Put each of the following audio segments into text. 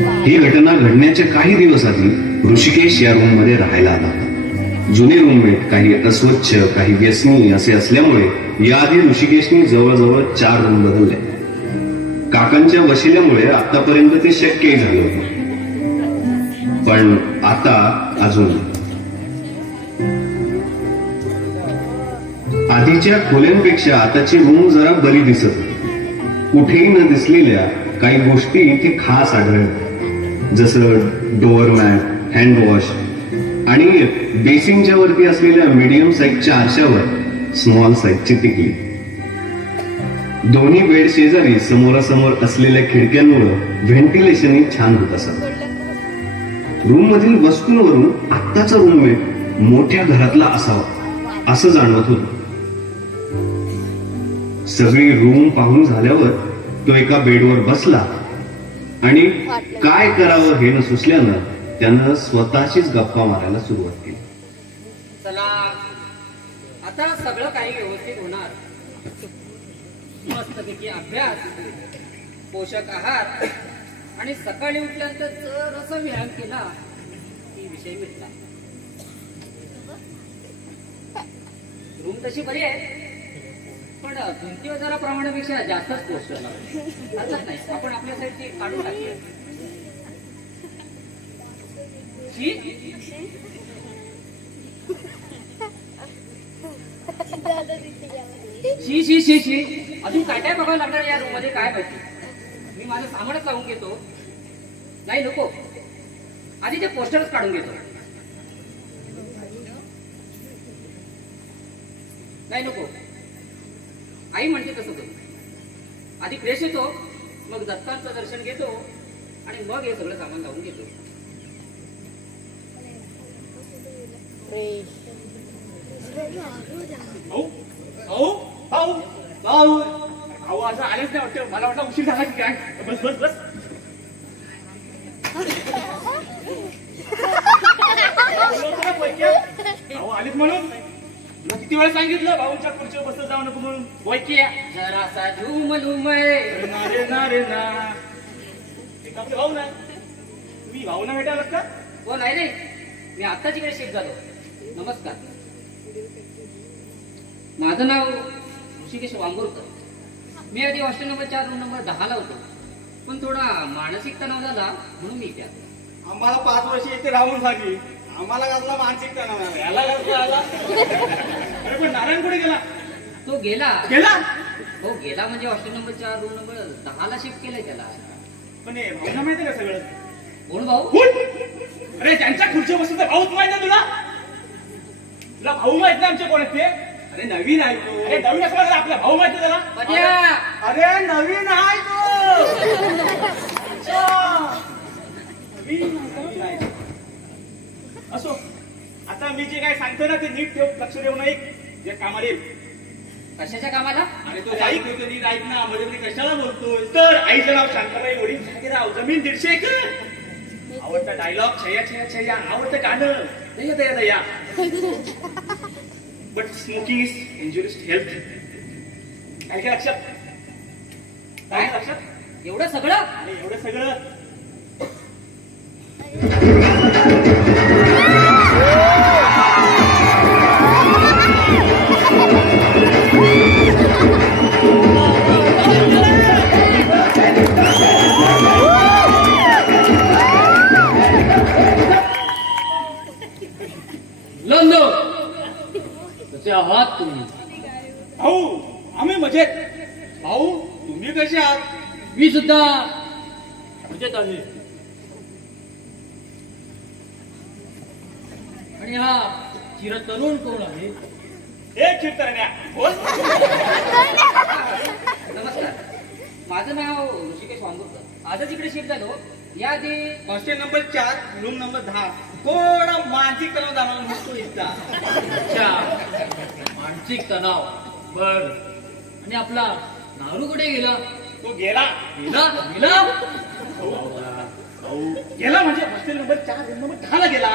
ही घटना घडण्याच्या काही दिवस आधी ऋषिकेश या रूम मध्ये राहायला आला होता. जुने रूममेट काही अस्वच्छ, काही व्यसनी असे असल्यामुळे याआधी ऋषिकेशने जवळजवळ 4 रूम बदलले. काकांच्या वशिल्यामुळे आतापर्यंत ते शक्यही झालं होतं, पण आता अजून आधीच्या खोल्यांपेक्षा आताची रूम जरा बरी दिसत होती. कुठेही न दिसलेल्या काही गोष्टी इथे खास आढळल्या, जसं डोअरमॅट, हँडवॉश आणि बेसिनच्या वरती असलेल्या मीडियम साईजच्या आरशावर स्मॉल साईजची टिकली. दोन्ही बेड शेजारी समोरासमोर असलेल्या खिडक्यांमुळे व्हेंटिलेशनही छान होत असत. रूम मधील वस्तूंवरून आत्ताचा रूममेट मोठ्या घरातला असावा असं जाणवत होतं. सगळी रूम पाहून झाल्यावर तो एका बेडवर बसला आणि काय करावं हे न सुचल्यानं त्यानं स्वतःशीच गप्पा मारायला सुरुवात केली. चला आता सगळं काही व्यवस्थित होणार. मस्तपैकी अभ्यास, पोषक आहार आणि सकाळी उठल्यानंतर जरासा व्यायाम केला की विषय मिटला. रूम तशी बरी आहे, पण भिंतीवर जरा प्रमाणापेक्षा जास्तच पोस्टर हरकत नाही, आपण आपल्या साईडची काढून टाकूया. शी शी शी शी अजून काय काय बघावं लागणार या रूम मध्ये काय माहिती. मी माझं सामानच लावून घेतो. नाही नको, आधी ते पोस्टरच काढून घेतो. नाही नको, आई म्हणते तसं करू. आधी फ्रेश येतो, मग दत्तांचं दर्शन घेतो आणि मग हे सगळं सामान लावून घेतो. भाऊ असं आलेच नाही वाटतं. मला वाटलं उशीर झाला की काय. बस बस बस. भाऊ आलेच म्हणून किती वेळा सांगितलं भाऊच्या खुर्चीवर बसत जाऊ नको म्हणून. वैकी जरासा झूम झूमय ना रे ना. एक आपले भाऊ ना. तुम्ही भाऊ ना भेटायला का? हो नाही रे, मी आत्ताच इकडे शिफ्ट झालो. नमस्कार, माझं नाव ऋषिकेश वांगुरकर. मी आधी हॉस्टेल नंबर 4 रूम नंबर 10 ला होतो, पण थोडा मानसिक तणाव झाला म्हणून मी इथे आलो. आम्हाला 5 वर्ष इथे राहून झाली. आम्हाला घातला मानसिक तणाव. याला घातला आला. अरे पण नारायण कुठे गेला? तो गेला. गेला? हो गेला म्हणजे हॉस्टेल नंबर 4 रूम नंबर 10 ला शिफ्ट केलंय त्याला. पण हे भाऊना माहिती का सगळं? कोण भाऊ? अरे त्यांच्या खुर्चीवर बसून भाऊच माहित ना तुला? तुला भाऊ माहित नाही आमचे कोण आहेत ते? अरे नवीन आहे तो. अरे नवीन असला तर आपला भाऊ माहिती त्याला? अरे नवीन आहे तो. असो, आता मी जे काय सांगतो ना ते नीट ठेव, लक्ष देऊ नये. जे कामाला येईल. कशाच्या कामाला? अरे तो ऐक होतो नीट ऐक ना. मध्ये कशाला बोलतोय? तर आईचं नाव शांताबाई, वडील भागीराव, जमीन 150 एकर. आवडता डायलॉग छया छया छया. आवडतं गाणं दया दया दया. But smoking is injurious to health. काय काय लक्षात? काय लक्षात? एवढं सगळं? अरे एवढं सगळं. लोंदो कसे आहात तुम्ही? भाऊ आम्ही मजेत. भाऊ तुम्ही कसे आहात? मी सुद्धा मजेत आहे. आणि हा चिर तरुण कोण आहे? एक चिरतरण्या बोल. नमस्कार, माझं नाव ऋषिकेश वांगुरकर. आजच इकडे शिफ्ट झालो. याआधी हॉस्टेल नंबर 4 रूम नंबर 10. थोडा मानसिक तणाव जाणवला नसतो इथला. अच्छा, मानसिक तणाव. बर, आणि आपला नारू कुठे गेला? तो गेला. गेला गेला गेला म्हणजे हॉस्टेल नंबर 4 रूम नंबर 10 ला गेला.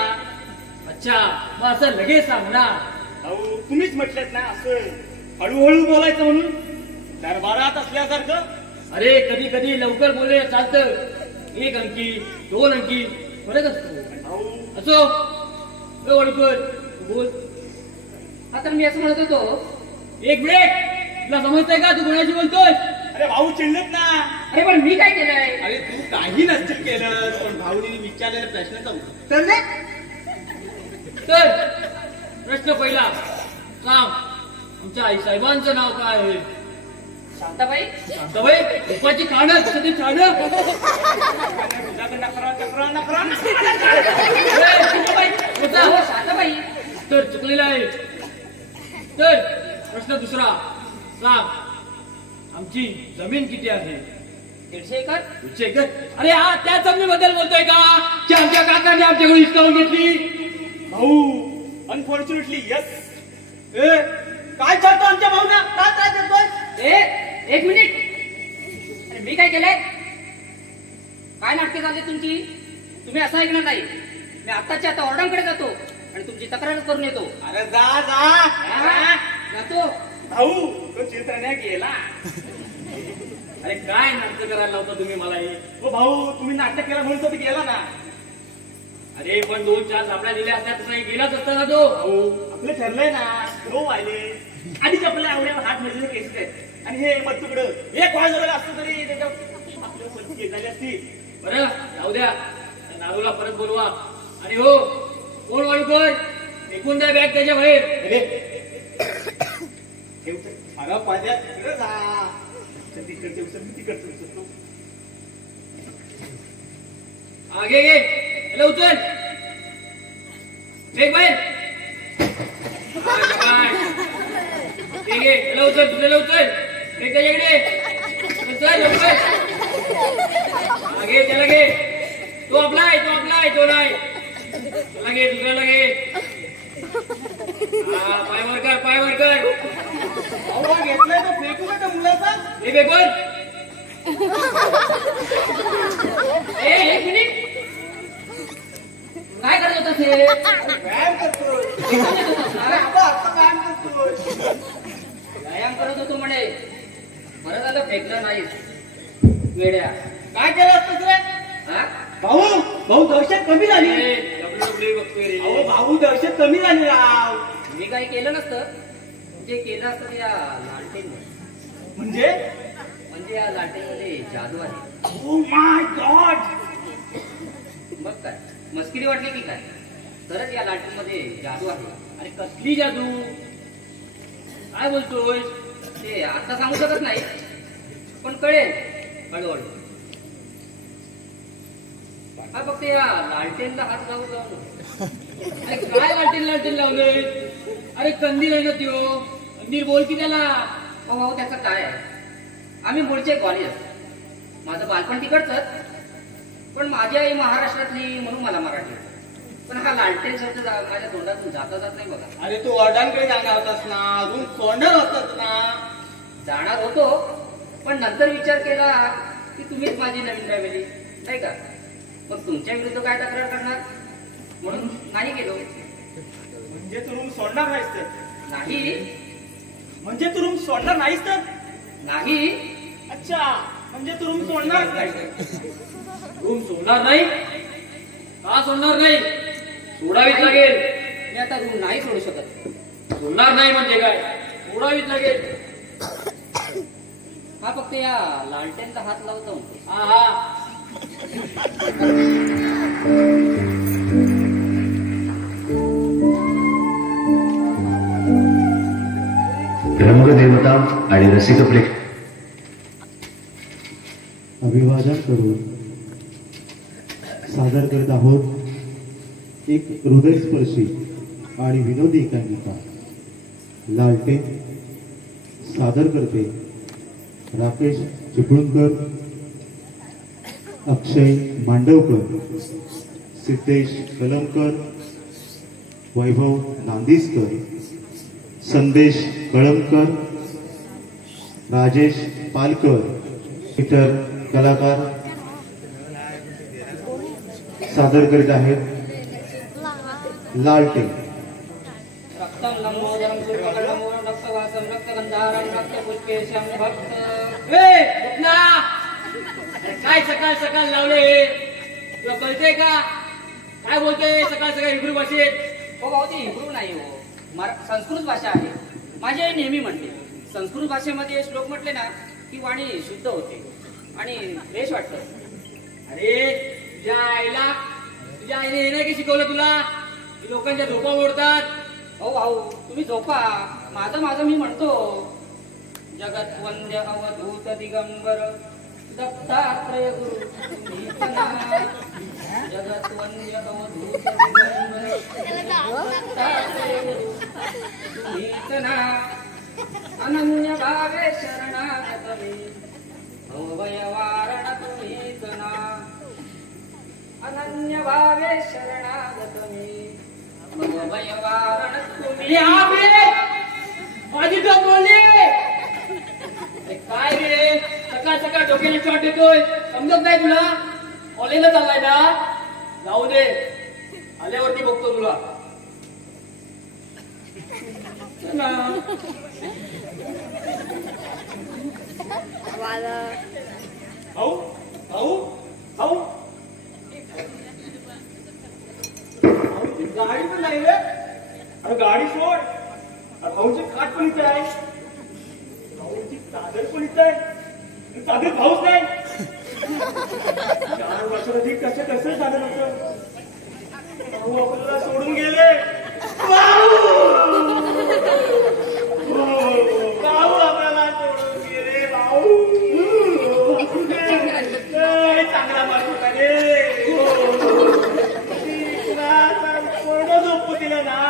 अच्छा, मग असं लगेच सांगणार? भाऊ तुम्हीच म्हटलेत ना असं हळूहळू बोलायचं म्हणून. दरबारात असल्यासारखं. अरे कधी कधी लवकर बोलले चालतं. एक अंकी 2 अंकी फरक असतो. असो वडकर बोल. आता मी असं म्हणत होतो, एक ब्रेक. तुला समजतंय का तू कोणाशी बोलतोय? अरे भाऊ चिडलेत ना. अरे पण मी काय केलंय? अरे तू काही नसतं केलं, पण भाऊनी विचारलेल्या प्रश्नाचा उत्तर तर प्रश्न पहिला सांग, आमच्या आई साहेबांचं नाव काय आहे? शांताबाई. शांताबाई उपाची काढ कधी काढ. शांताबाई तर चुकलेला आहे. तर प्रश्न दुसरा सांग, आमची जमीन किती आहे? 150 एकर. 150 एकर? अरे हा त्या जमिनीबद्दल बोलतोय का, की आमच्या काकाने आमच्याकडून हिसकावून घेतली? भाऊ अनफॉर्च्युनेटली यस. काय चालतो आमच्या भाऊना? काय त्रास देतोय? एक मिनिट. अरे मी काय केलंय? काय नाटके झाले तुमची? तुम्ही असं ऐकणार नाही. मी आत्ताच्या आता ऑर्डरकडे जातो आणि तुमची तक्रार करून येतो. अरे जा जा जातो. भाऊ तो चित्रण्या गेला. अरे काय नाटक करायला लावता तुम्ही मला हे? हो भाऊ तुम्ही नाटक केला म्हणून तो गेला ना. अरे पण 2-4 सापड्या दिल्या असत्या तसं गेलाच असता ना तो. भाऊ आपलं ठरलंय ना. नो वायले आधीच आपल्या आवड्यावर हात मजेने केसेस आहेत, आणि हे मग तुकडं एक वाळ झालेलं असतं तरी त्याच्या आपल्या परिस्थिती झाली असती. बरं जाऊ द्या, त्या नारूला परत बोलवा. आणि हो कोण वाळूकर, फेकून द्या बॅग त्याच्या बाहेर. अरे पाण्यात तिकडे जा. तिकडचे तिकडचं उचलतो. आगे घे. हॅलो उचल बेग बाहेर. घे हॅलो उचल. तुझ्याला उचल बेग त्याच्याकडे उचल लवकर. आगे त्याला घे. तो आपलाय तो नाही. त्याला घे दुसऱ्याला घे. पाय वर कर. भाऊ घेतलंय तो फेकू नका मुलाचा. हे बेगोर. एक मिनिट. काय करत होता ते? व्यायाम करतोय. व्यायाम करतोय. व्यायाम करत होतो म्हणे. बरं झालं फेकलं नाहीस वेड्या. काय केलं असतं तुला? हा? भाऊ दहशत कमी झाली. WWE बघतोय रे. अहो भाऊ दहशत कमी झाली राव. मी काही केलं नसतं. जे केलं असतं ते या लालटेन. म्हणजे या लालटेनमध्ये जादू आहे. Oh my God. मग काय मस्किरी वाटली की काय? तरच या लालटेनमध्ये जादू आहे. अरे कसली जादू? काय बोलतोय? ते आता सांगू शकत नाही, पण कळेल हळूहळू. हा फक्त या लालटेनला हात लावू जाऊ. अरे काय लालटेन लावलंय? अरे कंदील आहे ना त्यो. कंदील बोल की त्याला. भाऊ त्याचं काय आहे? आम्ही मूळचे ग्वालियर. माझं बालपण तिकडचंच, पण माझी आई महाराष्ट्रातली म्हणून मला मराठी. पण हा लालटेन शब्द माझ्या तोंडातून जात नाही बघा. अरे तू ऑर्डांकडे जाणार होतास ना, अजून तोंडावर होतात ना. जाणार होतो, पण नंतर विचार केला की तुम्हीच माझी नवीन फॅमिली नाही का. मग तुमच्या विरुद्ध काय तक्रार करणार म्हणून नाही गेलो. म्हणजे तू रूम सोडणार नाहीस तर? नाही. म्हणजे तू रूम सोडणार नाहीस तर? नाही. अच्छा, म्हणजे तू रूम सोडणार नाही. रूम सोडणार नाही? का सोडणार नाही? सोडावीच लागेल. मी आता रूम नाही सोडू शकत. सोडणार नाही म्हणजे काय? सोडावीच लागेल. हा फक्त या लालटेनचा हात लावतो. हा रंगदेवता आणि रसिक प्रेक्षक अभिवादन करून सादर करत आहोत एक हृदयस्पर्शी आणि विनोदी एकांकिका. लालटेन सादर करते राकेश चिपळूणकर, अक्षय मांडवकर, सिद्धेश कलमकर, वैभव नांदिसकर, संदेश कळमकर, राजेश पालकर, इतर कलाकार सादर करीत आहेत लालटेन. रक्तम लंबोदरम सुवर्णमो रक्तवासम रक्तगंधारम रक्तपुष्पेशम भक्त. अरे काय सकाळ सकाळ लावले तुला कळतंय का काय बोलतोय सकाळ सकाळ हिब्रू भाषेत हो भाऊ ती हिब्रू नाही हो संस्कृत भाषा आहे माझी आई नेहमी म्हणते संस्कृत भाषेमध्ये श्लोक म्हटले ना की वाणी शुद्ध होते आणि फ्रेश वाटतं अरे तुझ्या आईने हे नाही की शिकवलं तुला की लोकांच्या झोपा मोडतात हो भाऊ तुम्ही झोपा माझं मी म्हणतो जगत वंद्य अवधूत दिगंबर दत्तात्रय गुरु तुम्हीच ना. जगत वंद्य अवधूत दिगंबर दत्तात्रय गुरु तुम्हीच ना. अनन्य भावे शरणागत मे भवभय वारण तुम्हीच ना. अनन्य भावे शरणागत मे भवभय वारण तुम्ही. माझी तो बोलली काय रे सकाळ सकाळ डोक्याला शॉट देतोय समजत नाही तुला कॉलेजला चाललाय ना जाऊ दे आल्यावरती बघतो तुला भाऊ भाऊ भाऊ गाडी पण नाही रे अरे गाडी सोड भाऊची खाट पण इथे आहे भाऊची चादर पण इथे आहे चादर भाऊच नाही 4 वर्षाआधी कसं झालं नव्हतं भाऊ आपल्याला सोडून गेले भाऊ आपल्याला सोडून गेले भाऊ चांगला माणूस आहे कोण झोपू दिलं ना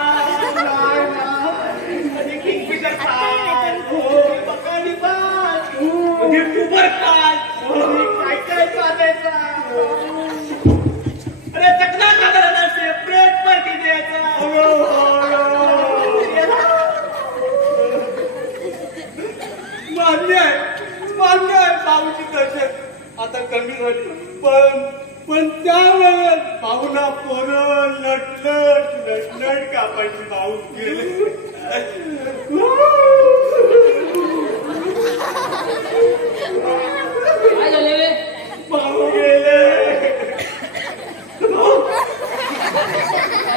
अरे चकना काढायला सेपरेट पार्टी द्यायचा मान्य आहे भाऊची दहशत आता कमी झाली पण त्यावेळेस भाऊला पोरं लटलट कापायची भाऊ गेले काय झाले भाऊ गेले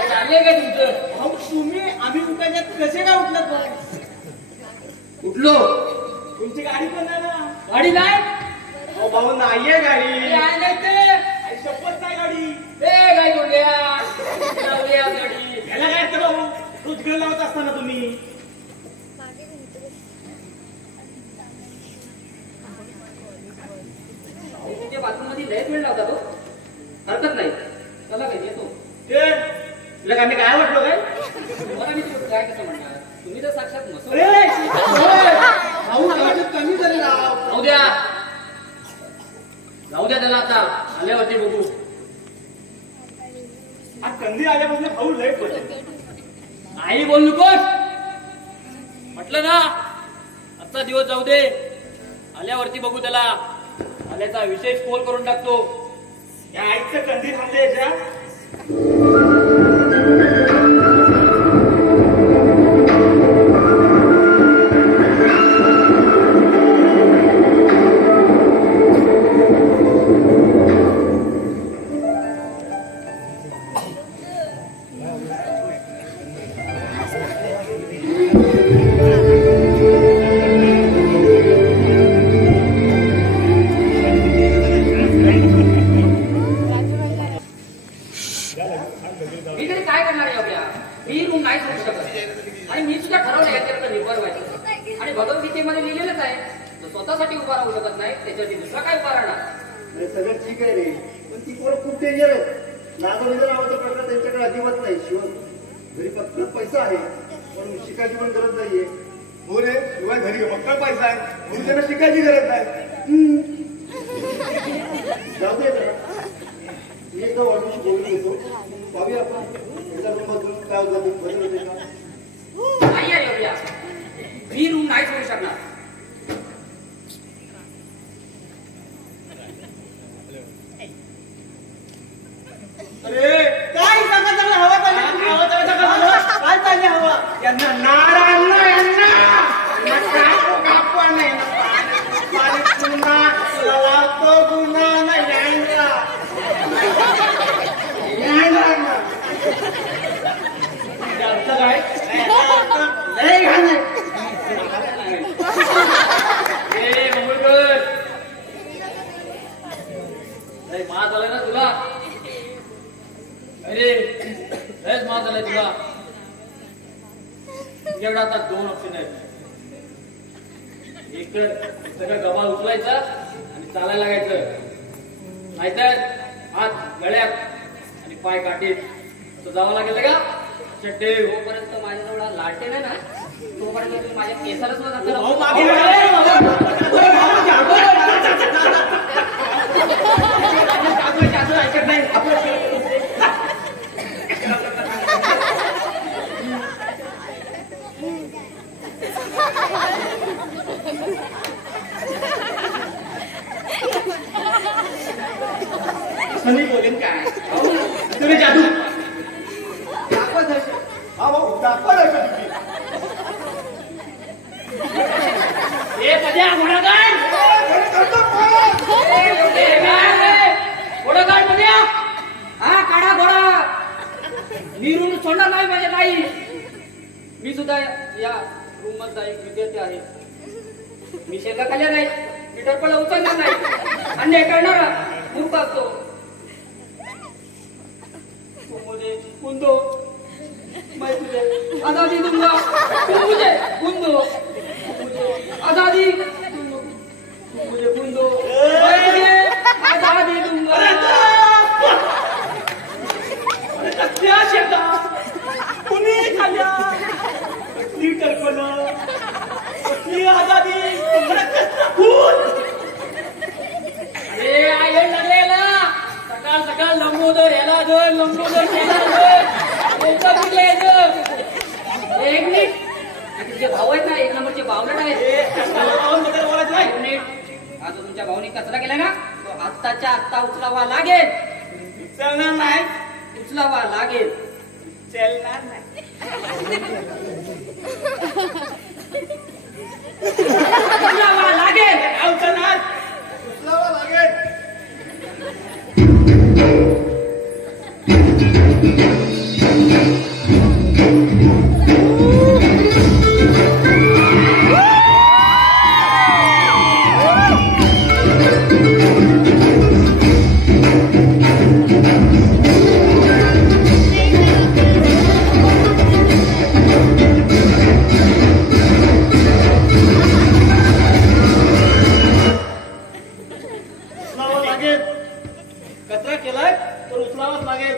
चालले काय तुमचं भाऊ तुम्ही आम्ही उठायच्यात कसे काय उठलात उठलो तुमची गाडी पण नाही ना गाडी नाही अहो भाऊ नाहीये गाडी नाही ते आई शपथ नाही गाडी ए काय तोंड्या लावल्या गाडी याला काय तर भाऊ रोजगार लावत असताना तुम्ही तुमच्या बाथरूम मध्ये लयच वेळ लावता तो हरकत नाही चला काय येतो ते तुला काय मी काय वाटलो काय मला मी तुला काय कसं म्हणणार तुम्ही तर साक्षात मसो भाऊ आवाजात कमी झाले ना जाऊ द्या त्याला आता आल्यावरती बघू आज कंदी आल्यापासून भाऊ लय पडले आई बोल नकोस म्हटलं ना आजचा दिवस जाऊ दे आल्यावरती बघू त्याला आल्याचा विशेष कॉल करून टाकतो या आईचं कंदी थांबले याच्या मी तरी काय करणार आहे अभ्या मी रूम नाही सोडू शकत आणि मी सुद्धा ठरवलं याच्याकडे निर्भर व्हायचं आणि भगवद्गीतेमध्ये लिहिलेलंच आहे तो स्वतःसाठी उभा राहू शकत नाही त्याच्यासाठी दुसरा काय उभा राहणार सगळं ठीक आहे रे पण ती पोरं खूप डेंजर आहे नागरिक नावाचा प्रकार त्यांच्याकडे अजिबात नाही शिवाय घरी फक्त पैसा आहे पण शिकायची पण गरज नाहीये हो रे शिवाय घरी फक्त पैसा आहे म्हणून त्यांना शिकायची गरज नाही जाऊ दे मी एकदा वाटून बोलून घेतो पाहूया आपण एकदा रूम बदलून काय होतं बदल होते का नाही आहे अभ्या मी रूम नाही सोडू शकणार अरे काय सांगा चांगला हवा काय चालली हवा यांना नार आणला यांना कापू नाही पुन्हा लावतो गुन्हा मार झालाय ना तुला? अरे लयच मार झालाय तुला. तुझ्याकडे आता 2 ऑप्शन आहेत. एक तर सगळं गबाळ उचलायचा आणि चालायला लागायचं, नाहीतर हात गळ्यात आणि पाय काठीत असं जावं लागेल का? चड्डे होपर्यंत माझ्याजवळ लालटेन आहे ना, तोपर्यंत तुम्ही माझ्या केसालाच मदत करा. ऐकत नाही मी बोलेन काय तुम्ही जादू दाखवत आहे. हा भाऊ दाखवत आहे तुम्ही. ए पद्या घोडा काय घोडा काय पद्या? हा काढा घोडा. मी रूम सोडणार नाही माझ्या ताई. मी सुद्धा या रूम मधला एक विद्यार्थी आहे. मी शेंगा खाल्ल्या नाही, मी टरपला उचलणार नाही, अन्याय करणारा मूर्ख असतो. मुझे कुंदो मैं तुझे आजादी दूंगा, तू मुझे कुंदो, मुझे आजादी, मुझे कुंदो, मैं तुझे आजादी दूंगा. त्या शेता कुणी खाल्ल्या कसली कल्पना, कसली आजादी, खून. अरे आय लागलेला सकाळ सकाळ लंबोदर याला दर, लंबोदर त्याला दर, एक मिनिट. तुमचे भाऊ आहेत ना, 1 नंबरचे बावलट आहेत. एक मिनिट. आता तुमच्या भाऊने कचरा केला ना, तो आत्ताच्या आत्ता उचलावा लागेल. उचलणार नाही, उचलावा लागेल. उचलणार नाही. उचलावा लागेल. उचलणार उचलावं लागेल. उचलावं लागेल. कचरा केलाय तर उचलावाच लागेल.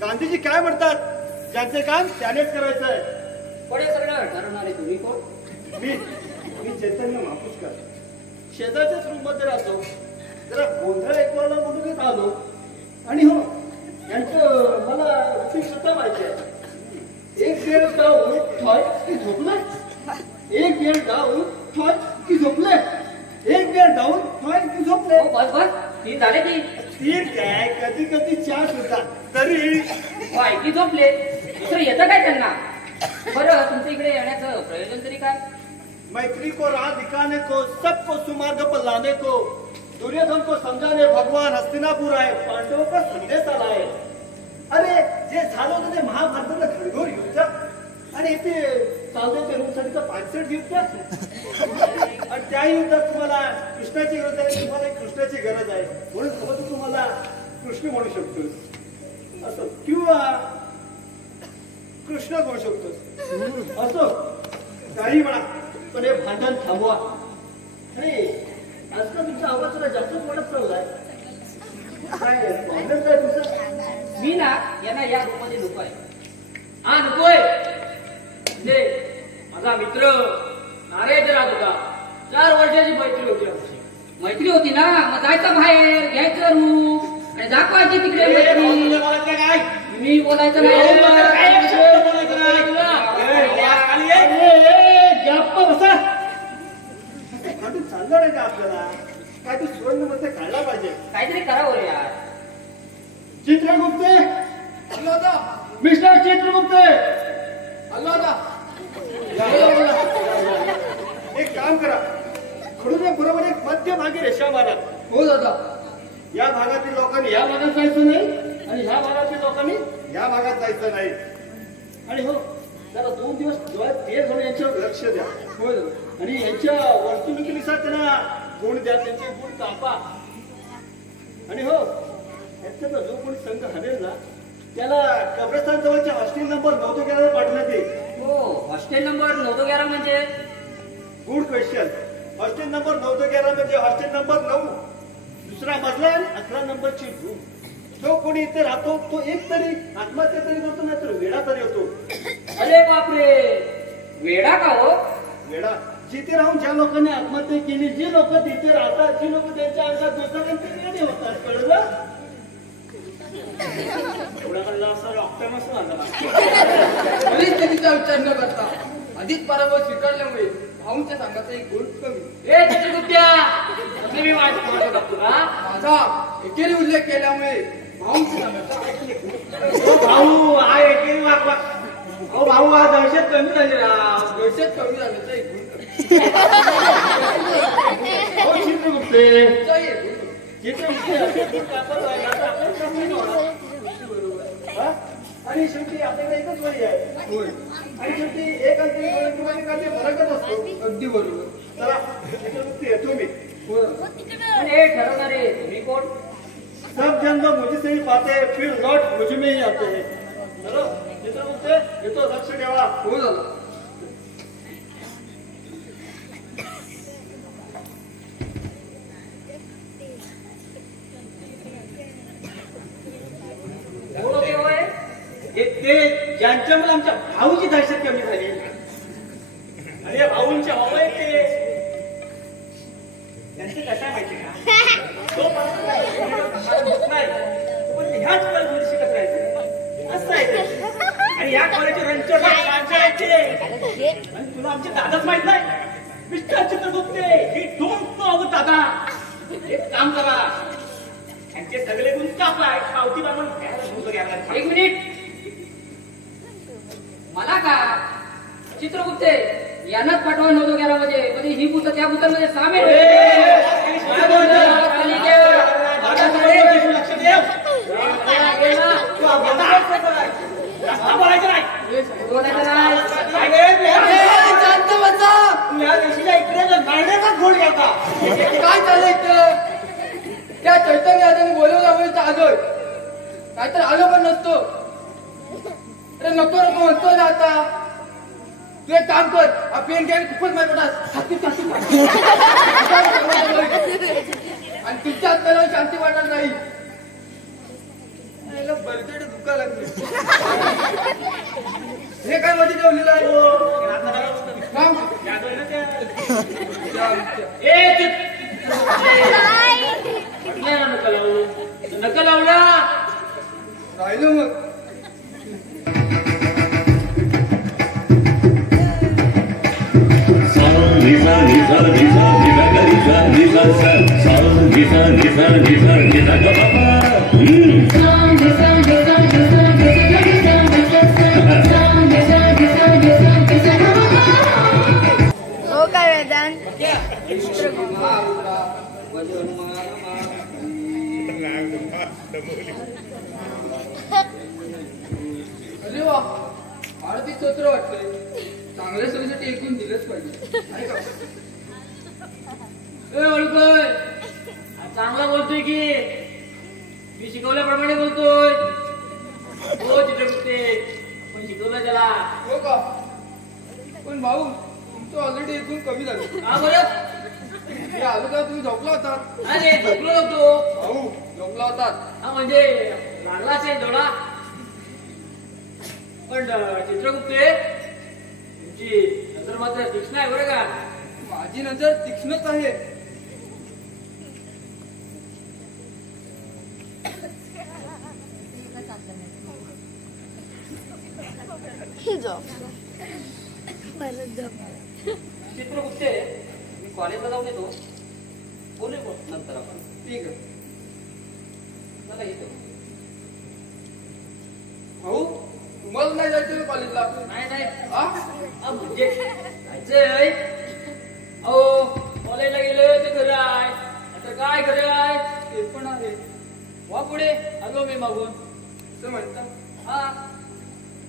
गांधीजी काय म्हणतात, ज्यांचे काम त्यानेच करायचं आहे. पुढे सगळं ठरवणारे तुम्ही कोण? मी चैतन्य मापुसकर. शेजारच्याच रूम मध्ये राहतो. जरा गोंधळ ऐकवायला म्हणून येत आलो. आणि हो, यांचं मला रुटीन सुद्धा माहिती आहे. 1-1.5 डाव ठॉय की झोपलाय, 1-1.5 डाव ठॉय की झोपलाय, 1-1.5 डाऊन ठॉय की झोपले. हो बस बस, ती झाले की ठीक आहे, कधी कधी 4 सुद्धा. तरी ऐकी झोपले. दुसरं येतं काय त्यांना? बरं तुमच्या इकडे येण्याचं प्रयोजन तरी काय? मैत्री को राह दिखाने को, सबको सुमार्ग पर लाने को, दुर्योधन को समझाने भगवान हस्तिनापुर आए, पांडवों का संदेश आलाय. अरे जे झालं होतं ते महाभारतातलं घनघोर युद्ध, आणि इथे चालते ते रूमसाठीचं 65 युद्ध. आणि त्या युद्धात तुम्हाला कृष्णाची गरज आहे, तुम्हाला कृष्णाची गरज आहे, म्हणून हवं तर तुम्हाला कृष्ण म्हणू शकतोस असं, किंवा कृष्ण म्हणू शकतोस असं काही म्हणा, पण हे भांडण थांबवा. अरे आजकाल तुमचा आवाज जरा जास्तच वाढत चाललाय. काय प्रॉब्लेम काय तुमचा? मी ना यांना या रूममध्ये नको आहे. हा नकोय म्हणजे माझा मित्र नारायण राहत होता. 4 वर्षाची मैत्री होती आमची. मैत्री होती ना, मग जायचं बाहेर, घ्यायचं रूम आणि दाखवायची तिकडे मैत्री. काय मी बोलायचं नाही. गप्प बसा. भांडून चाललं नाही का आपल्याला? काय तू सुवर्ण मध्ये काढला पाहिजे. काहीतरी करावं रे यार. चित्रगुप्ते, मिस्टर चित्रगुप्ते, एक काम करा, खडूच्या बरोबर एक मध्यभागी रेषा मारा. हो दादा. या भागातील लोकांनी या भागात जायचं नाही, आणि ह्या भागातील लोकांनी या भागात जायचं नाही. आणि हो, जरा 2 दिवस ते जण यांच्यावर लक्ष द्या. हो दादा. आणि यांच्या वर्तणुकीनुसार त्यांना गुण द्या, त्यांचे गुण कापा. आणि हो, परीक्षेचा जो कोणी संघ हरेल ना त्याला कब्रस्तान जवळच्या हॉस्टेल नंबर 911 पाठवण्यात येईल. हो हॉस्टेल नंबर 911 म्हणजे गुड क्वेश्चन. हॉस्टेल नंबर 911 म्हणजे हॉस्टेल नंबर 9, दुसरा मजला आणि 11 नंबरची रूम. जो कोणी इथे राहतो तो एक तरी आत्महत्या तरी करतो नाही तर वेडा तरी होतो. अरे बापरे वेडा का हो? वेडा जिथे राहून ज्या लोकांनी आत्महत्या केली, जी लोक तिथे राहतात, जी लोक त्यांच्या अंगात दुसऱ्या ते वेडे होतात. कळलं? एवढा कळला असा डॉक्टर नसतो ना. परिस्थितीचा विचार न करता अधिक पराभव स्वीकारल्यामुळे भाऊंच्या संघाचा एक गुण कमी. ए चित्रगुप्त्या असले मी वाटतो तुला. माझा एकेरी उल्लेख केल्यामुळे भाऊंच्या संघाचा एक गुण ओ भाऊ हा एकेरी वागवा. ओ भाऊ हा दहशत कमी झाली राव. दहशत कमी झाल्याचा एक गुण कमी. ओ चित्रगुप्ते तुमचा एक गुण कमी. आणि शेवटी आपल्याकडे एकच वही आहे. आणि शेवटी एक अंकी गणित फरकच असतो. अगदी बरोबर. चला चित्रगुप्ते तुम्ही पण हे ठरवणारे तुम्ही कोण? सब जन लोग मुझे से ही पाते हैं, फिर लौट मुझ में ही आते हैं. चलो चित्रगुप्ते येतो, लक्ष ठेवा. हो झालं. कोण होते होय? ते ज्यांच्यामुळे आमच्या भाऊची दहशत कमी झाली. आणि या भाऊंच्या भाऊ आहेत ते त्यांचं कसं आहे माहिती का? तो नाही पण ह्याच कॉलेजमध्ये शिकत राहायचं असं आहे ते. आणि या कॉलेजचे रंचोट माणसं आहेत ते. आणि तुला आमचे दादाच माहित नाही. Mister Chitragupte he don't know about Dada. एक काम करा, त्यांचे सगळे गुण कापलाय पावती बांधून एक मिनिट. मला का चित्रगुप्ते यांनाच पाठवा 911 मध्ये ही पुस्तक त्या पुस्तकामध्ये सामील बोलायचं नाही. शांत बसा. काय चाललंय इथं? त्या चैतन्य दादाने बोलवल्यामुळे इथं आलोय. नाहीतर आलो पण नसतो. अरे नको नको म्हणतोय ना आता. तू एक काम कर, हा पेन घ्या आणि खूपच माहिती आणि तुमच्या हाताला शांती वाटत नाही. बर्थडे दुखा लागले. हे काय मध्ये ठेवलेलं आहे? काम? नका लावला. राहिलो मग. हो काय वेदांत? अरे वा, आरती स्तोत्र वाटतंय. चांगल्या सोयीसाठी ऐकून दिलंच पाहिजे. आहे का? ए ओळखोय चांगला बोलतोय की मी शिकवल्याप्रमाणे बोलतोय. हो चित्रगुप्ते पण शिकवलं त्याला. हो का? पण भाऊ तुमचं ऑलरेडी ऐकून कमी झालं. का बरं? मी आलो का तुम्ही झोपला होतात. अरे झोपलो होतो. भाऊ झोपला होतात. हा म्हणजे लागलाच आहे डोळा. पण चित्रगुप्ते तुमची नजर मात्र तीक्ष्ण आहे बरं का. माझी नजर तीक्ष्णच आहे. चित्रगुप्ते मी कॉलेजला जाऊन येतो. बोलू नंतर आपण. ठीक आहे. चला येतो. भाऊ तुम्हाला नाही जायचं ना कॉलेजला? नाही नाही हा? म्हणजे जायचंय. अहो कॉलेजला गेलोय ते खरं आहे. आता काय खरं आहे ते पण आहे. वा पुढे आलो मी मागून. असं म्हणता. हा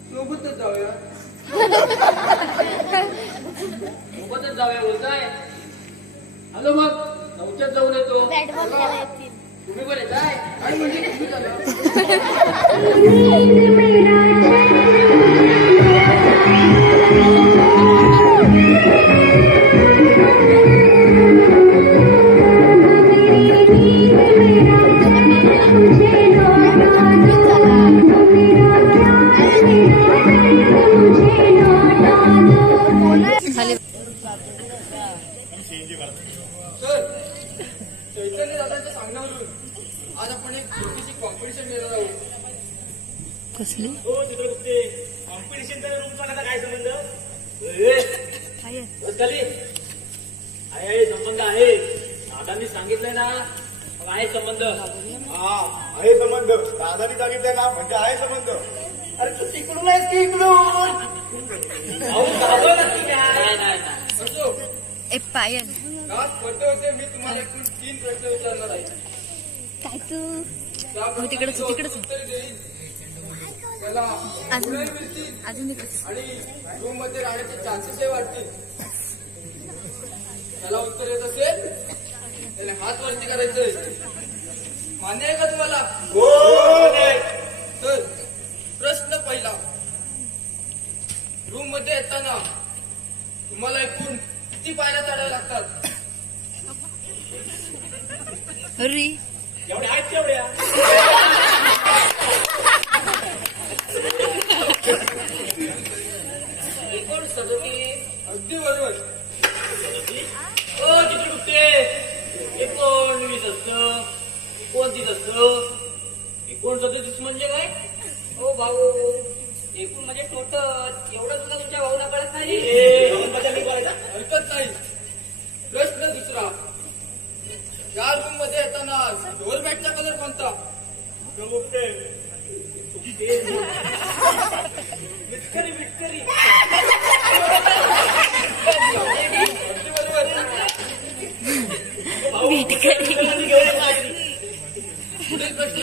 सोबतच जाऊया. सोबतच जाऊया बोलताय. आलो मग नवच्यात जाऊन येतो. तुम्ही बरे काय काय म्हणजे तुम्ही झालं सर चैतन्य दादांच्या सांगण्यावरून आज आपण एक छोटीशी कॉम्पिटिशन घेणार आहोत. कसली हो चित्रगुप्ते कॉम्पिटिशन तर रूम पाण्याचा काय संबंध खाली आहे संबंध आहे दादांनी सांगितलंय ना मग आहे संबंध हा आहे संबंध दादानी सांगितलंय ना म्हणजे आहे संबंध. अरे तू तिकडून आहेस की इकडून? अहो, घाबरत नसती काय? नाही. असो ए पायल आज स्पर्धे होते मी तुम्हाला एकूण 3 प्रश्न विचारणार आहे. काय तू त्या हो, तिकडंच, प्रश्नांची तिकडंच. उत्तरे देईल त्याला अजून गुण मिळतील अजून तिकडच आणि रूम मध्ये राहण्याचे चान्सेस वाढतील. त्याला उत्तर येत असेल त्याने हात वरती करायचंय. मान्य आहे का तुम्हाला? तर प्रश्न पहिला. रूम मध्ये येताना तुम्हाला एकूण किती पायऱ्या चढाव्या लागतात? अरे एवढ्या आहेत तेवढ्या एकूण 37. अगदी बरोबर. ओ चित्रगुप्ते 19 असतं 29 असतं 39 म्हणजे काय? हो भाऊ एकूण म्हणजे टोटल एवढं सुद्धा तुमच्या भाऊला कळत नाही. हरकत नाही. प्रश्न दुसरा. या रूम मध्ये येताना डोरमॅटचा कलर कोणता? विटकरी अगदी बरोबर. पुढील प्रश्न.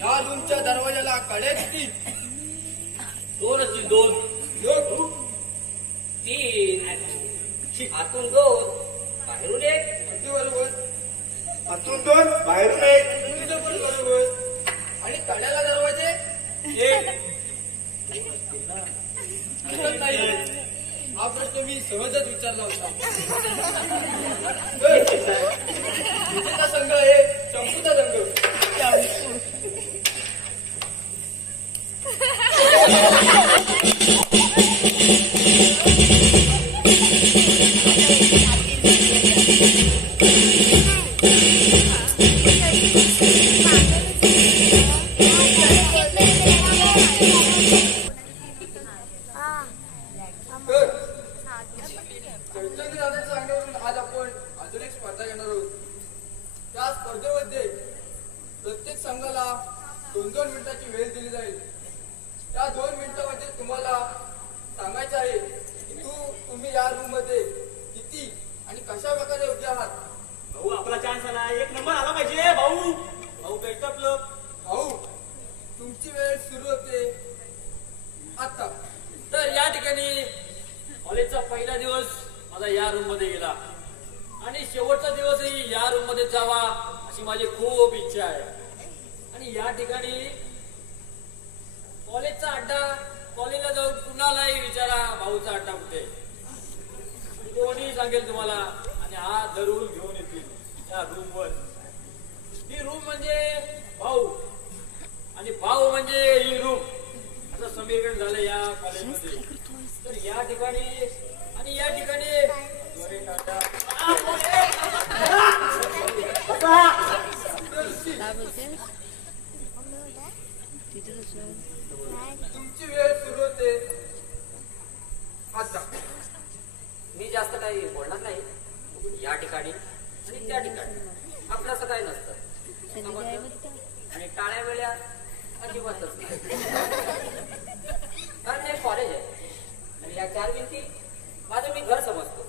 या रूमच्या दरवाजाला कड्या किती? 2 असतील 2 3 आतून 2 बाहेरून 1. अगदी बरोबर. आतून 2 बाहेरून 1. तुझं पण बरोबर. आणि कड्याला दरवाजे 1. हरकत नाही. हा प्रश्न मी सहजच विचारला होता. तुझा संघ आहे चंपूचा संघ. चैतन्य दादांच्या सांगण्यावरून आज आपण अजून एक स्पर्धा घेणार आहोत. त्या स्पर्धेमध्ये प्रत्येक संघाला 2-2 मिनिटाची वेळ दिली जाईल. त्या 2 मिनिटांमध्ये तुम्हाला सांगायचं आहे की तुम्ही या रूम मध्ये किती आणि कशा प्रकारे उभे आहात. भाऊ आपला चान्स आला 1 नंबर आला पाहिजे भाऊ बेस्ट ऑफ लक. भाऊ तुमची वेळ सुरू होते आता. तर या ठिकाणी कॉलेजचा पहिला दिवस माझा या रूम मध्ये गेला आणि शेवटचा दिवसही या रूम मध्ये जावा अशी माझी खूप इच्छा आहे. आणि या ठिकाणी कॉलेजचा अड्डा कॉलेजला जाऊन कुणालाही विचारा भाऊचा अड्डा कुठे कोणी सांगेल तुम्हाला आणि हात धरून घेऊन येतील त्या रूमवर. ही रूम म्हणजे भाऊ आणि भाऊ म्हणजे ही रूम असं समीकरण झालं या कॉलेजमध्ये. तर या ठिकाणी आणि या ठिकाणी तुमची वेळ सुरू होते आता. मी जास्त काही बोलणार नाही. या ठिकाणी आणि त्या ठिकाणी आपलं असं काही नसतं आणि टाळ्या वेळ्या अजिबातच नाही. कारण हे कॉलेज आहे आणि या 4 भिंती माझं मी घर समजतो.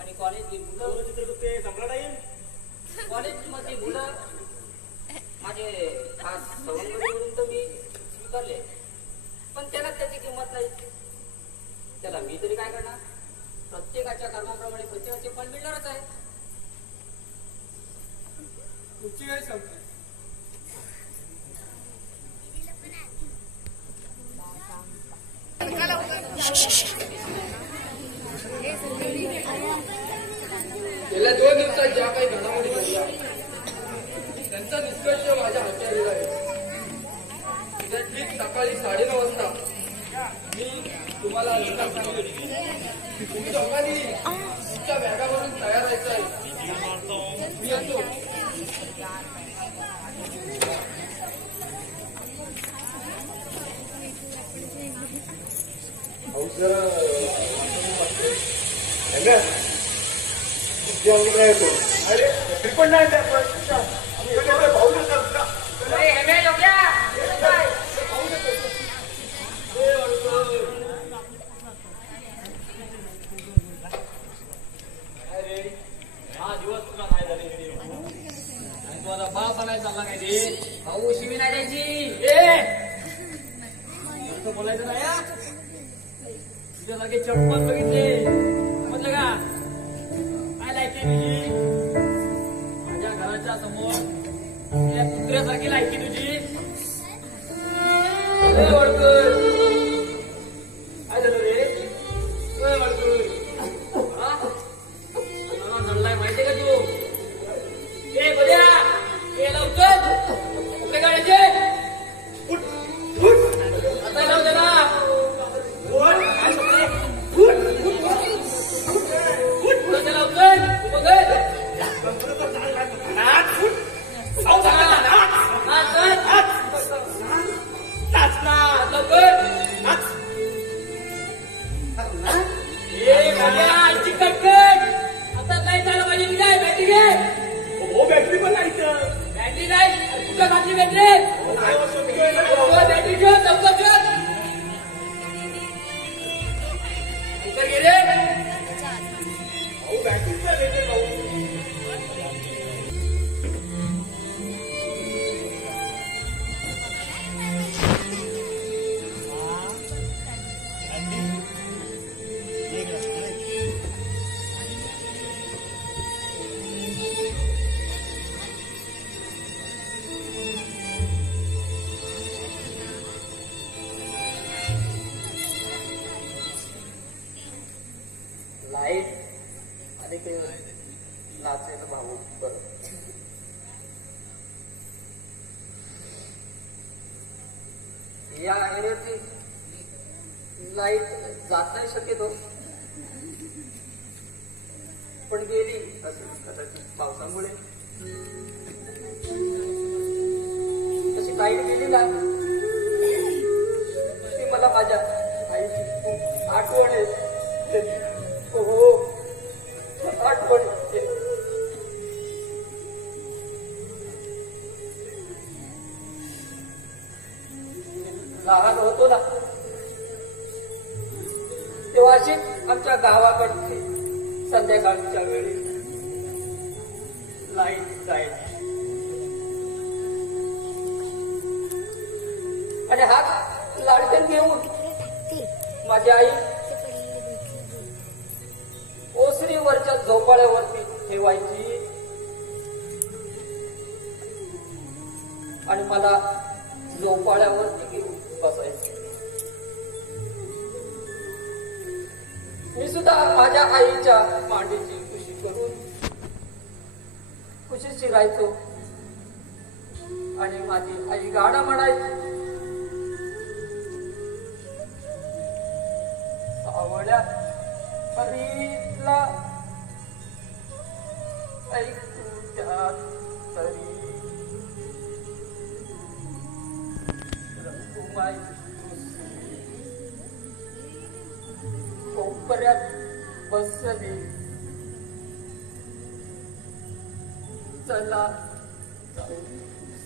आणि कॉलेजची मुलं चित्रगुप्ते सम्राट आहे. कॉलेजमधली मुलं माझे खास सवंगडीवरून तर मी स्वीकारले पण त्याला त्याची किंमत नाही. त्याला मी तरी काय करणार. प्रत्येकाच्या कर्माप्रमाणे प्रत्येकाचे फळ मिळणारच आहे. पुढची वेळ संपली. गेल्या 2 दिवसात ज्या काही घडामोडी घडल्या त्यांचा निष्कर्ष माझ्या हाती आलेला आहे. उद्या ठीक सकाळी 9:30 वाजता मी तुम्हाला लवकर सांगेन. तुम्ही दोघांनी तुमच्या बॅगावरून तयार व्हायचं आहे. मी येतो. अरे पण नाही भाऊ नसतात. हा दिवस तुला काय झाले आणि तू आता बाप बनायला चालला काय ते भाऊ शिवी नाही द्यायची बोलायचं नाही हा. तुझ्या जागे चप्पल बघितले समजलं का काय लायकी तुझी माझ्या घराच्या समोर तुझ्या कुत्र्यासारखी लायकी तुझी वळकर काय झालं रे वळकर हा नडलाय माहितीये का तू ए बद्या ए लवकर कुठे गाड्याचे आता लाव त्याला काय सगळे लवकर आता काय झालं माझी काय बॅटरी घे हो बॅटरी पण नाही इथं. बॅटरी नाही कुठं घातली बॅटरी बॅटरी शोध लवकर शोध कुठं गेले भाऊ बॅटरीचा भेटेल भाऊ. लाईट आणि ते नाचेल भाऊ बरं या एरियाची लाईट जात नाही शक्यतो पण गेली असेल कदाचित पावसामुळे तशी लाईट गेली ना ती मला माझ्या आईची खूप आठवण येते. हो आठवण येते. लहान होतो ना तेव्हा अशीच आमच्या गावाकडची संध्याकाळच्या वेळी लाईट जायची आणि हात लाडकन घेऊन माझी आई ओसरीवरच्या झोपाळ्यावरती ठेवायची आणि मला झोपाळ्यावरती घेऊन बसायची. मी सुद्धा माझ्या आईच्या मांडीची खुशी करून खुशी शिरायचो आणि माझी आई गाणं म्हणायची. सावळ्या हरीला ऐकू द्या तरी रघुमाई कोपऱ्यात बसली चला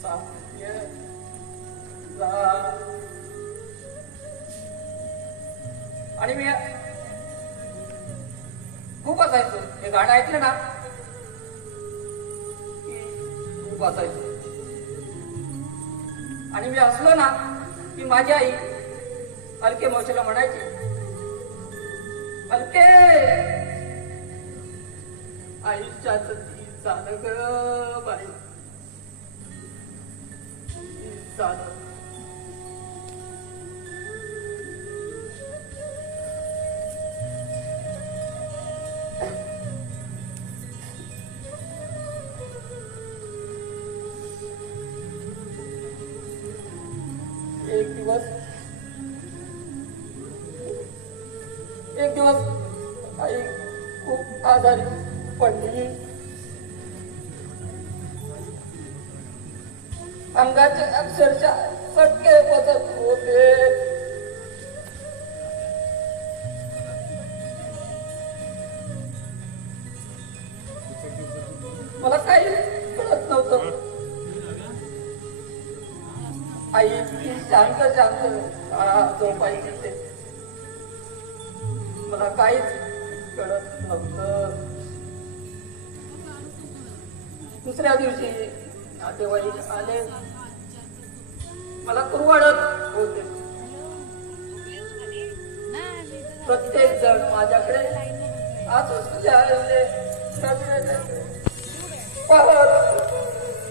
सांगे आणि मी खूप असायचो हे गाणं ऐकलं ना की खूप असायचो आणि मी हसलो ना की माझी आई हलके मावशीला म्हणायची हलके आईच्याच ती झालं ग बाई चादर. एक दिवस आई खूप आजारी पडली. अंगाचे अक्षरशः फटके बसत होते. मला काही कळत नव्हतं. आई ती शांत झोपायची ते मला काहीच कळत नव्हतं. दुसऱ्या दिवशी नातेवाईक आले. मला कुरवाडत होते. प्रत्येक जण माझ्याकडे पाहत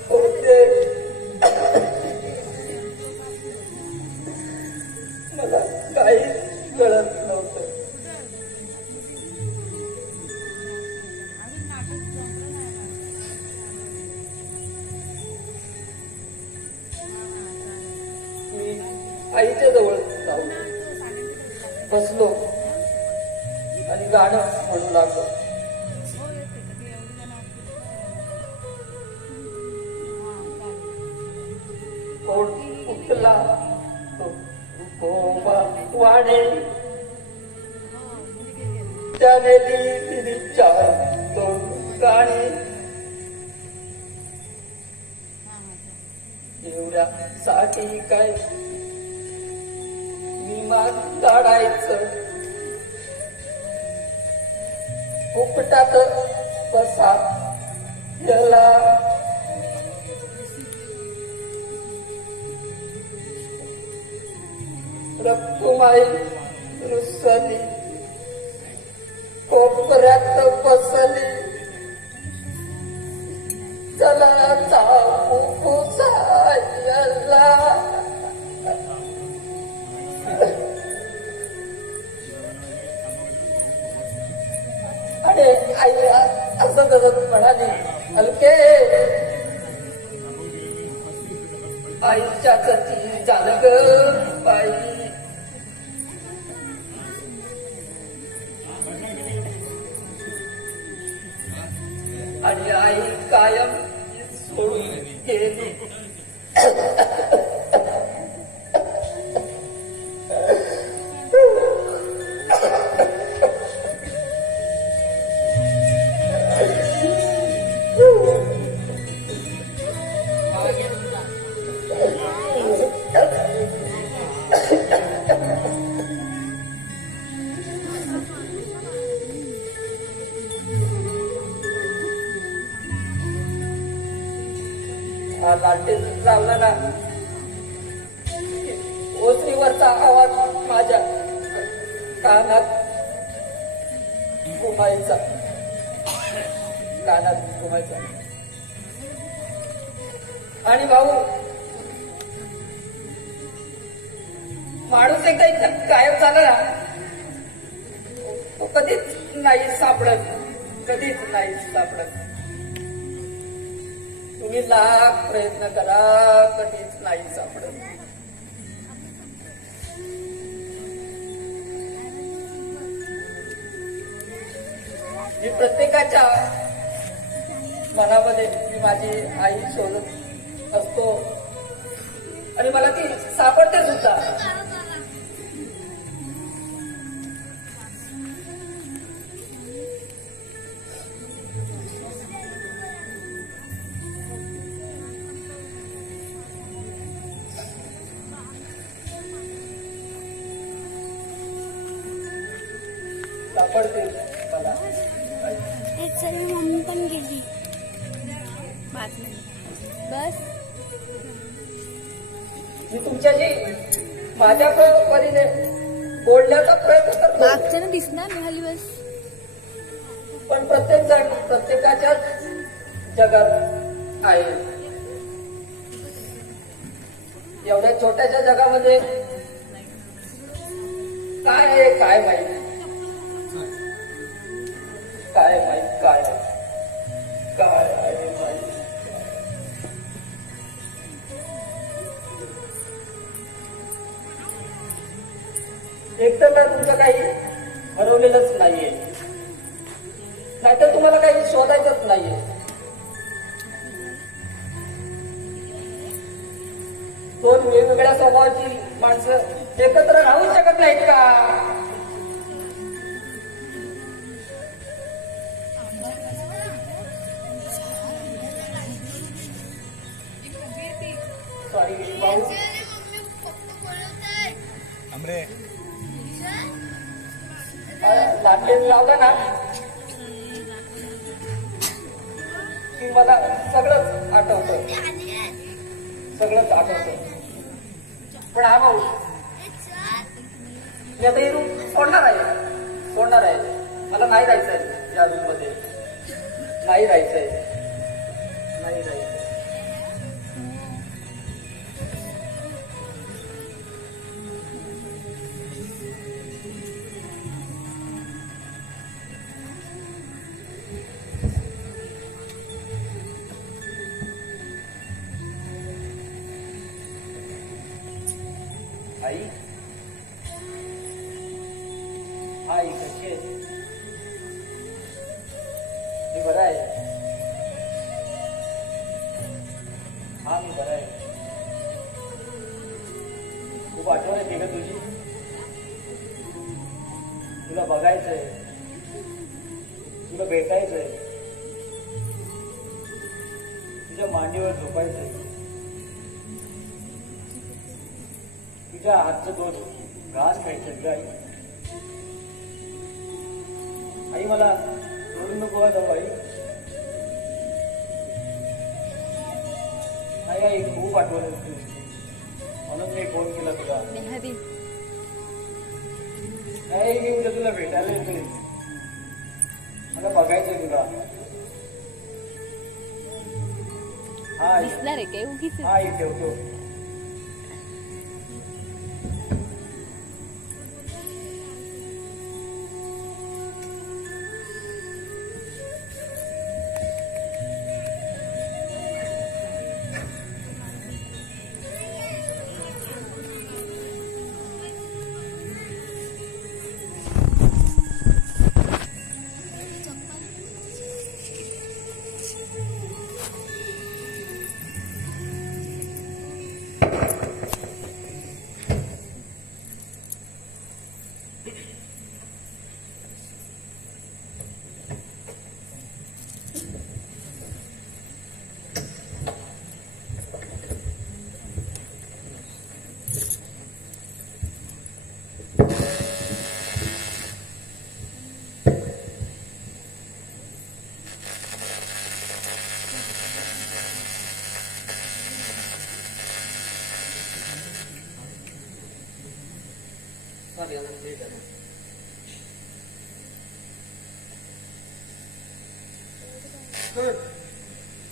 होते. मला काहीच कळत नव्हतं. मी आईच्या जवळ जाऊन बसलो आणि गाणं म्हणू लागलो. कोण उठला वाणे त्याने लिहिली चार दोन गाणी. एवढ्यासाठी काय मी माग काढायचं. फुकटात बसा गेला. रक्कुमाई रुसली कोपऱ्यात बसली. चला चापू पुसायला. आणि आई असं करत म्हणाली, हलके आईच्या कथी झालं ग बाई. आणि आई कायम सोडून गेली. लालटेन लावला ना. ओसरीवरचा आवाज माझ्या कानात घुमायचा. आणि भाऊ माणूस एकदा इथं गायब झाला ना, तो कधीच नाही सापडत. तुम्ही लाख प्रयत्न करा, कधीच नाही सापडत. मी प्रत्येकाच्या मनामध्ये मी माझी आई शोधत असतो आणि मला ती सापडते सुद्धा. सापडते मला. एक सर्व मम्मी पण गेली. बस मी तुमच्याशी माझ्या परीने बोलण्याचा प्रयत्न करतो. मागच्यानं दिसणार नाही खाली बस. पण प्रत्येक जण प्रत्येकाच्याच जगात आहे. एवढ्या छोट्याशा जगामध्ये काय आहे काय माहित, काय माहित काय आहे, काय आहे माहित. एकतर तर तुमचं काही हरवलेलंच नाहीये, नाहीतर तुम्हाला काही शोधायचंच नाहीये. दोन वेगवेगळ्या स्वभावाची माणसं एकत्र राहू शकत नाहीत का? सॉरी भाऊ, लागलेलं लावला ना की मला सगळंच आठवतं, सगळंच आठवतं. पण हा भाऊ, मी आता ही रूम सोडणार आहे. मला नाही राहायचंय या रूम मध्ये, नाही राहायचंय. आई कशी आहे? मी बरा आहे. हा मी बरा आहे. खूप आठवण येते का तुझी? तुला बघायचंय, तुला भेटायचंय, तुझ्या मांडीवर झोपायचंय, तुझ्या हातचं दोन घास खायचं आई. आई मला सोडून नको जाऊ आई. आई खूप आठवण येते, म्हणून मी फोन केला तुला. नाही, मी उद्या तुला भेटायला येतोय, मला बघायचंय तुला. हा ठेवतो.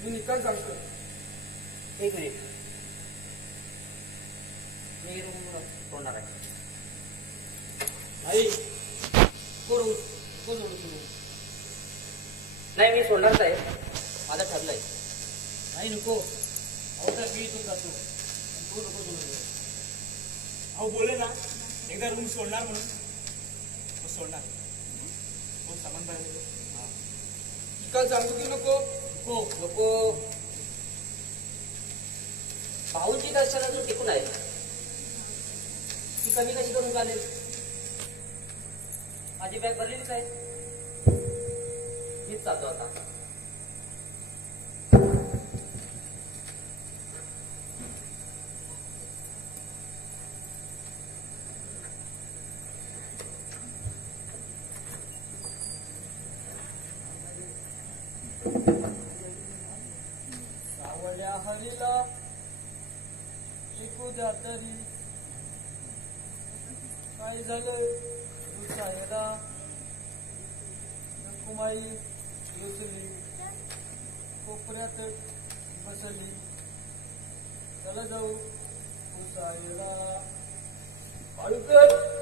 मी निकाल सांगतो. एक मिनिट, मी रूम सोडणार आहे. आई नाही, मी सोडणारच आहे, माझं ठरलंय. नाही नको, अहो तर मी इथून जातो, तू नको सोडू. अहो बोले ना एकदा रूम सोडणार म्हणून, सोडणार. हो सामान भरायला निकाल सांगू की नको? नको. भाऊची कशाला तू टिकून आहे, ती कमी कशी करून चालेल? माझी बॅग भरलेलीच आहे, मीच चालतो आता. सावल्या हरीला ऐकू द्या तरी, काय झालं दुसऱ्याला कुमाई रुसली, कोपऱ्यात बसली. चला जाऊ सायला. हळू कर.